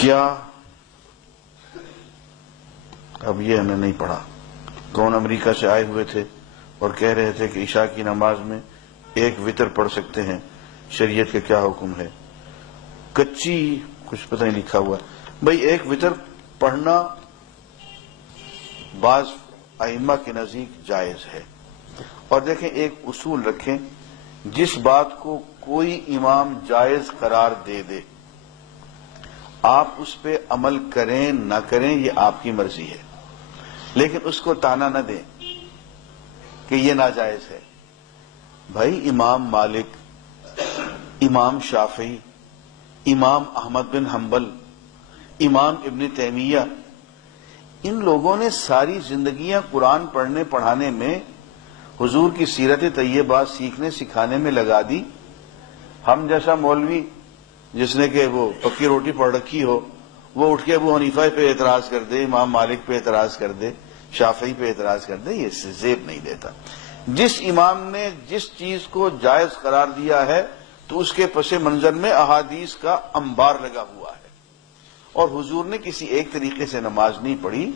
کیا اب یہ ہمیں نہیں پڑھا، کون امریکہ سے آئے ہوئے تھے اور کہہ رہے تھے کہ عشاء کی نماز میں ایک وتر پڑھ سکتے ہیں، شریعت کا کیا حکم ہے؟ کچی کچھ پتہ نہیں لکھا ہوا بھئی، ایک وتر پڑھنا بعض ائمہ کے نزدیک جائز ہے۔ اور دیکھیں، ایک اصول رکھیں، جس بات کو کوئی امام جائز قرار دے دے، آپ اس پہ عمل کریں نہ کریں یہ آپ کی مرضی ہے، لیکن اس کو تانا نہ دیں کہ یہ ناجائز ہے۔ بھائی، امام مالک، امام شافعی، امام احمد بن حنبل، امام ابن تیمیہ، ان لوگوں نے ساری زندگیاں قرآن پڑھنے پڑھانے میں، حضور کی سیرت طیبہ سیکھنے سکھانے میں لگا دی۔ ہم جیسا مولوی جس نے کہ وہ پکی روٹی پڑھ رکھی ہو، وہ اٹھ کے ابو حنیفہ پہ اعتراض کر دے، امام مالک پہ اعتراض کر دے، شافعی پہ اعتراض کر دے، یہ زیب نہیں دیتا۔ جس امام نے جس چیز کو جائز قرار دیا ہے تو اس کے پس منظر میں احادیث کا انبار لگا ہوا ہے۔ اور حضور نے کسی ایک طریقے سے نماز نہیں پڑھی،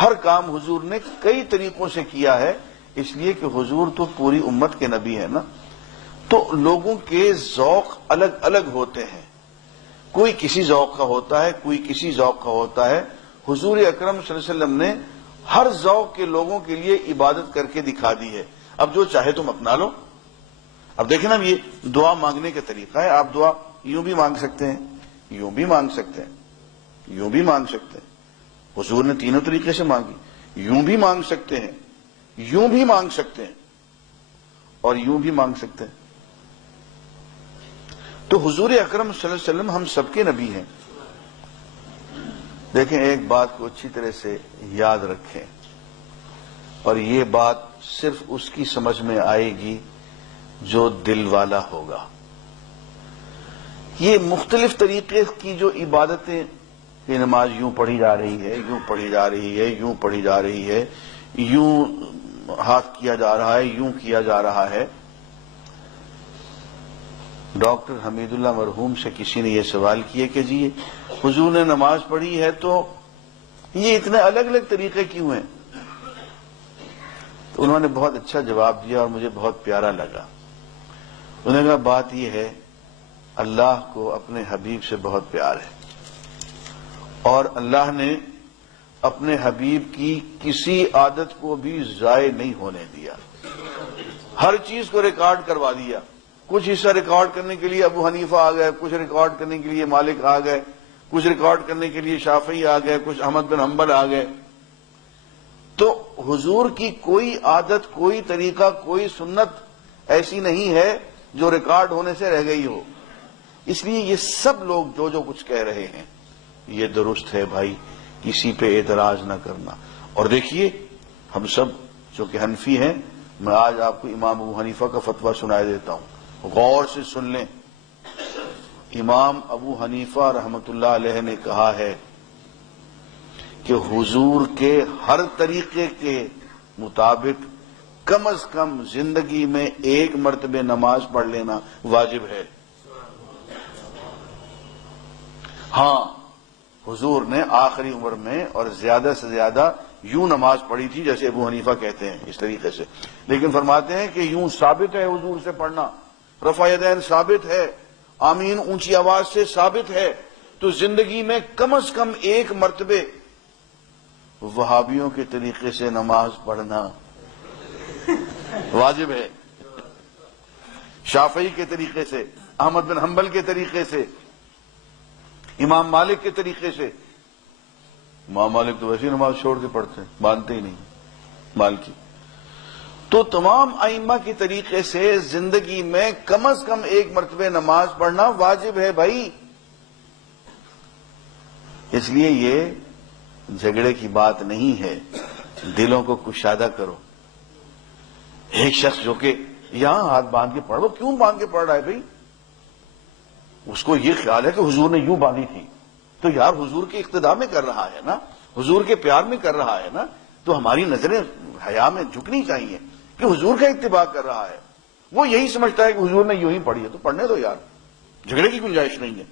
ہر کام حضور نے کئی طریقوں سے کیا ہے، اس لیے کہ حضور تو پوری امت کے نبی ہے نا۔ تو لوگوں کے ذوق الگ الگ ہوتے ہیں، کوئی کسی ذوق کا ہوتا ہے، کوئی کسی ذوق کا ہوتا ہے۔ حضور اکرم صلی اللہ علیہ وسلم نے ہر ذوق کے لوگوں کے لیے عبادت کر کے دکھا دی ہے۔ اب جو چاہے تم اپنا لو۔ اب دیکھیں نا، یہ دعا مانگنے کا طریقہ ہے، آپ دعا یوں بھی مانگ سکتے ہیں، یوں بھی مانگ سکتے ہیں، یوں بھی مانگ سکتے ہیں۔ حضور نے تینوں طریقے سے مانگی، یوں بھی مانگ سکتے ہیں، یوں بھی مانگ سکتے ہیں، اور یوں بھی مانگ سکتے ہیں۔ تو حضور اکرم صلی اللہ علیہ وسلم ہم سب کے نبی ہیں۔ دیکھیں، ایک بات کو اچھی طرح سے یاد رکھیں، اور یہ بات صرف اس کی سمجھ میں آئے گی جو دل والا ہوگا۔ یہ مختلف طریقے کی جو عبادتیں، یہ نماز یوں پڑھی جا رہی ہے، یوں پڑھی جا رہی ہے، یوں پڑھی جا رہی ہے، یوں ہاتھ کیا جا رہا ہے، یوں کیا جا رہا ہے۔ ڈاکٹر حمید اللہ مرحوم سے کسی نے یہ سوال کیا کہ جی حضور نے نماز پڑھی ہے تو یہ اتنے الگ الگ طریقے کیوں ہیں؟ تو انہوں نے بہت اچھا جواب دیا اور مجھے بہت پیارا لگا۔ انہوں نے کہا، بات یہ ہے، اللہ کو اپنے حبیب سے بہت پیار ہے، اور اللہ نے اپنے حبیب کی کسی عادت کو بھی ضائع نہیں ہونے دیا، ہر چیز کو ریکارڈ کروا دیا۔ کچھ حصہ ریکارڈ کرنے کے لیے ابو حنیفہ آ گئے، کچھ ریکارڈ کرنے کے لیے مالک آ گئے، کچھ ریکارڈ کرنے کے لیے شافعی آ گئے، کچھ احمد بن حنبل آ گئے۔ تو حضور کی کوئی عادت، کوئی طریقہ، کوئی سنت ایسی نہیں ہے جو ریکارڈ ہونے سے رہ گئی ہو۔ اس لیے یہ سب لوگ جو جو کچھ کہہ رہے ہیں یہ درست ہے بھائی، کسی پہ اعتراض نہ کرنا۔ اور دیکھیے، ہم سب جو کہ حنفی ہیں، میں آج آپ کو امام ابو حنیفہ کا فتویٰ سنائے دیتا ہوں، غور سے سن لیں۔ امام ابو حنیفہ رحمۃ اللہ علیہ نے کہا ہے کہ حضور کے ہر طریقے کے مطابق کم از کم زندگی میں ایک مرتبہ نماز پڑھ لینا واجب ہے۔ ہاں، حضور نے آخری عمر میں اور زیادہ سے زیادہ یوں نماز پڑھی تھی جیسے ابو حنیفہ کہتے ہیں، اس طریقے سے، لیکن فرماتے ہیں کہ یوں ثابت ہے حضور سے پڑھنا، رفع یدین ثابت ہے، آمین اونچی آواز سے ثابت ہے۔ تو زندگی میں کم از کم ایک مرتبہ وہابیوں کے طریقے سے نماز پڑھنا واجب ہے، شافعی کے طریقے سے، احمد بن حنبل کے طریقے سے، امام مالک کے طریقے سے۔ امام مالک تو ویسی نماز چھوڑ کے پڑھتے ہیں، مانتے ہی نہیں مالکی۔ تو تمام ائمہ کے طریقے سے زندگی میں کم از کم ایک مرتبہ نماز پڑھنا واجب ہے بھائی۔ اس لیے یہ جھگڑے کی بات نہیں ہے، دلوں کو کشادہ کرو۔ ایک شخص جو کہ یہاں ہاتھ باندھ کے پڑھ، وہ کیوں باندھ کے پڑھ رہا ہے بھائی؟ اس کو یہ خیال ہے کہ حضور نے یوں باندھی تھی، تو یار حضور کے اقتداء میں کر رہا ہے نا، حضور کے پیار میں کر رہا ہے نا، تو ہماری نظریں حیا میں جھکنی چاہیے کہ حضور کا اتباع کر رہا ہے۔ وہ یہی سمجھتا ہے کہ حضور نے یوں ہی پڑھی ہے تو پڑھنے دو یار، جھگڑے کی گنجائش نہیں ہے۔